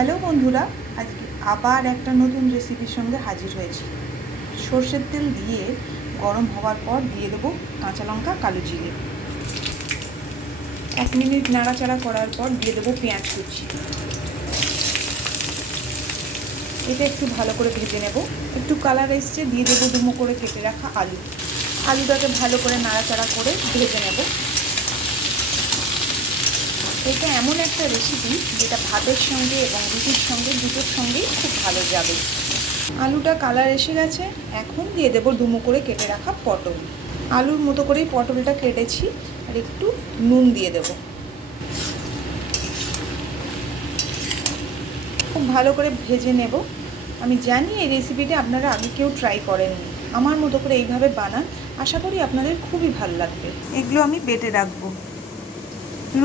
Hello বন্ধুরা, আজকে আবার একটা নতুন রেসিপির সঙ্গে হাজির হয়েছি। সর্ষের তেল দিয়ে গরম হওয়ার পর দিয়ে দেবো কাঁচা লঙ্কা, কালো জিরে। 1 মিনিট নাড়াচাড়া করার পর দিয়ে দেবো পেঁয়াজ কুচি। এটা একটু ভালো করে ভেজে নেব। একটু কালার এসছে, দিয়ে দেবো ডুমো করে কেটে রাখা আলুটাকে ভালো করে নাড়াচাড়া করে ভেজে নেব। এটা এমন একটা রেসিপি যেটা ভাতের সঙ্গে এবং রুটির সঙ্গে দুটোর সঙ্গেই খুব ভালো যাবে। আলুটা কালার এসে গেছে, এখন দিয়ে দেবো ডুমো করে কেটে রাখা পটল। আলুর মতো করেই পটলটা কেটেছি, আর একটু নুন দিয়ে দেব। খুব ভালো করে ভেজে নেব। আমি জানি এই রেসিপিটা আপনারা আগে কেউ ট্রাই করেননি, আমার মতো করে এইভাবে বানান, আশা করি আপনাদের খুবই ভালো লাগবে। এগুলো আমি বেটে রাখবো।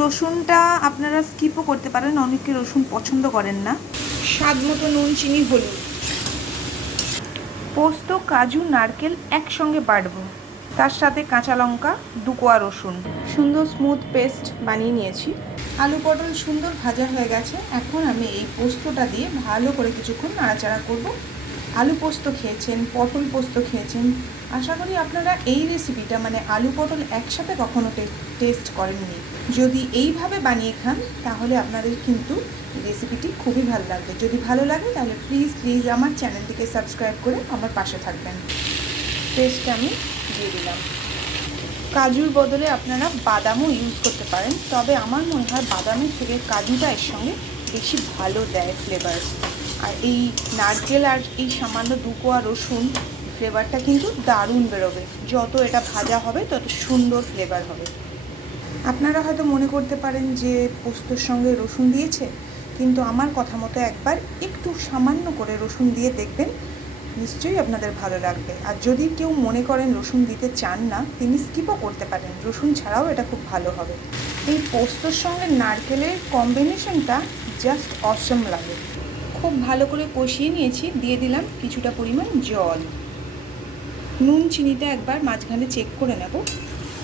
রসুনটা আপনারা স্কিপও করতে পারেন, অনেকে রসুন পছন্দ করেন না। স্বাদ মতো নুন, চিনি, হলুদ। পোস্ত, কাজু, নারকেল একসঙ্গে বাটবো, তার সাথে কাঁচা লঙ্কা, 2 কোয়া রসুন। সুন্দর স্মুথ পেস্ট বানিয়ে নিয়েছি। আলু পটল সুন্দর ভাজা হয়ে গেছে, এখন আমি এই পোস্তটা দিয়ে ভালো করে কিছুক্ষণ নাড়াচাড়া করব। আলু পোস্ত খেয়েছেন, পটল পোস্ত খেয়েছেন, আশা করি আপনারা এই রেসিপিটা মানে আলু পটল একসাথে কখনো টেস্ট করেননি। যদি এইভাবে বানিয়ে খান তাহলে আপনাদের কিন্তু রেসিপিটি খুবই ভালো লাগবে। যদি ভালো লাগে তাহলে প্লিজ আমার চ্যানেলটিকে সাবস্ক্রাইব করে আমার পাশে থাকবেন। পেস্টটা আমি দিয়ে দিলাম। কাজুর বদলে আপনারা বাদামও ইউজ করতে পারেন, তবে আমার মনে হয় বাদামের থেকে কাজুটা এর সঙ্গে বেশি ভালো দেয় ফ্লেভার। আর এই নারকেল আর এই সামান্য 2 কোয়া রসুন ফ্লেভারটা কিন্তু দারুণ বেরোবে। যত এটা ভাজা হবে তত সুন্দর ফ্লেভার হবে। আপনারা হয়তো মনে করতে পারেন যে পোস্তর সঙ্গে রসুন দিয়েছে, কিন্তু আমার কথা মতো একবার একটু সামান্য করে রসুন দিয়ে দেখবেন, নিশ্চয়ই আপনাদের ভালো লাগবে। আর যদি কেউ মনে করেন রসুন দিতে চান না, তিনি স্কিপও করতে পারেন, রসুন ছাড়াও এটা খুব ভালো হবে। এই পোস্তর সঙ্গে নারকেলের কম্বিনেশনটা জাস্ট অসম লাগে। খুব ভালো করে কষিয়ে নিয়েছি, দিয়ে দিলাম কিছুটা পরিমাণ জল। নুন চিনিটা একবার মাঝখানে চেক করে নেব,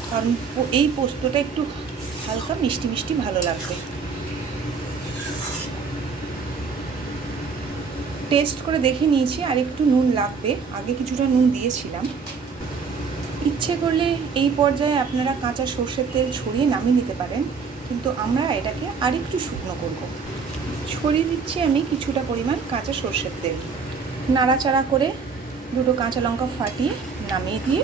কারণ এই পোস্তটা একটু হালকা মিষ্টি মিষ্টি ভালো লাগবে। টেস্ট করে দেখে নিয়েছি, আর একটু নুন লাগবে, আগে কিছুটা নুন দিয়েছিলাম। ইচ্ছে করলে এই পর্যায়ে আপনারা কাঁচা সর্ষের তেল ছড়িয়ে নামিয়ে নিতে পারেন, কিন্তু আমরা এটাকে আরেকটু শুকনো করব। ছড়িয়ে দিচ্ছি আমি কিছুটা পরিমাণ কাঁচা সর্ষের তেল। নাড়াচাড়া করে 2টো কাঁচা লঙ্কা ফাটিয়ে নামিয়ে দিয়ে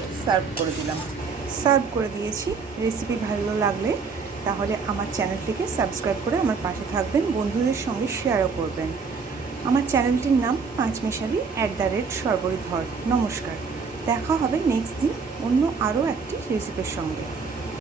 সার্ভ করে দিয়েছি। রেসিপি ভালো লাগলে তাহলে আমার চ্যানেলটিকে সাবস্ক্রাইব করে আমার পাশে থাকবেন, বন্ধুদের সঙ্গে শেয়ারও করবেন। আমার চ্যানেলটির নাম পাঁচমিশালি @সর্বরীধর। নমস্কার, দেখা হবে নেক্সট দিন অন্য আরও একটি রেসিপির সঙ্গে।